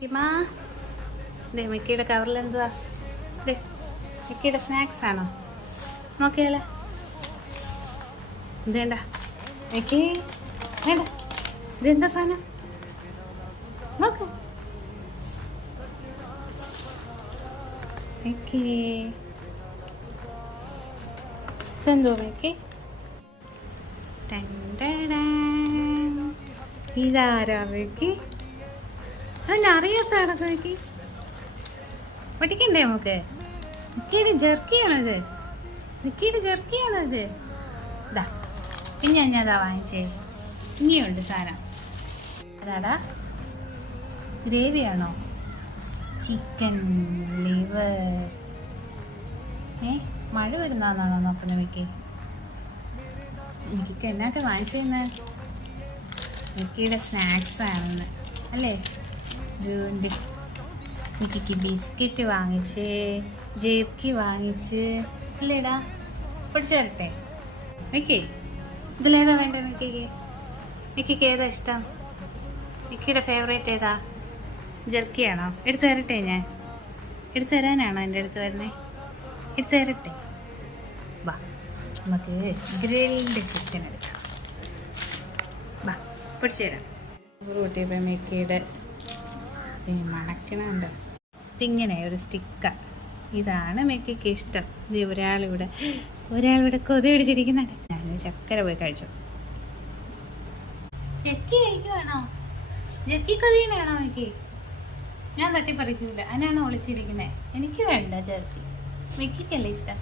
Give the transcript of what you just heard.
ഹിമാ ദേ മിക്കിയുടെ കവറിൽ എന്തുവാ? ദേ മിക്കിയുടെ സ്നാക്സ് ആണോ? നോക്കിയാലേ ഇതേണ്ട മിക്കി, വേണ്ട ഇതെന്താ സാധനം നോക്ക് മിക്കി. ഇതെന്തോ മിക്കി? ഇതാരാ മിക്കി? അതിനെ അറിയാത്താണോ മിക്കി? പഠിക്കണ്ടേ നമുക്ക്? മിക്കിയുടെ ജെർക്കിയാണോ ഇത്? മിക്കിയുടെ ജെർക്കിയാണോ ഇത്? ഇതാ പിന്നെ ഞാനതാ വാങ്ങിച്ചേ. ഇനിയുണ്ട് സാധനം. അതാടാ ഗ്രേവിയാണോ? Chicken liver. മഴ വരുന്നതാണോ നോക്കുന്നത് മിക്കി? മിക്കിക്ക് എന്നൊക്കെ വാങ്ങിച്ചെന്ന്? മിക്കിയുടെ സ്നാക്സ് ആണെന്ന് അല്ലേ? ജൂൻ്റെ മിക്കിക്ക് ബിസ്ക്കറ്റ് വാങ്ങിച്ച്, ജെർക്കി വാങ്ങിച്ച് അല്ലേടാ? പഠിച്ചു തരട്ടെ മിക്കി? ഇതിലേതാ വേണ്ടേ മിക്കിക്ക്? മിക്കിക്ക് ഏതാ ഇഷ്ടം? മിക്കിയുടെ ഫേവറേറ്റ് ഏതാ? ജെർക്കിയാണോ? എടുത്തു തരട്ടെ? ഞാൻ എടുത്തു തരാനാണോ എൻ്റെ അടുത്ത് വരുന്നത്? എടുത്തു തരട്ടെ? വാ നമുക്ക് ഗ്രിൽഡ് ചിക്കൻ എടുക്കാം. വാ പഠിച്ചു തരാം. കൂട്ടിയപ്പോൾ മിക്കിയുടെ മണക്കണുണ്ടോ? ഇതിങ്ങനെ ഒരു സ്റ്റിക്കർ. ഇതാണ് മിക്കിക്ക് ഇഷ്ടം. ഇത് ഒരാളിവിടെ കൊതി പിടിച്ചിരിക്കുന്നുണ്ട്. ഞാൻ ചക്കര പോയി കഴിച്ചു. ജെർക്കി കഴിക്കുവാണോ? ജെർക്കി കൊതിയനാണോ മിക്കി? ഞാൻ തട്ടിപ്പറിക്കൂല, അതിനാണ് ഒളിച്ചിരിക്കുന്നത്. എനിക്ക് വേണ്ട ജെർക്കി, മിക്കിക്കല്ലേ ഇഷ്ടം.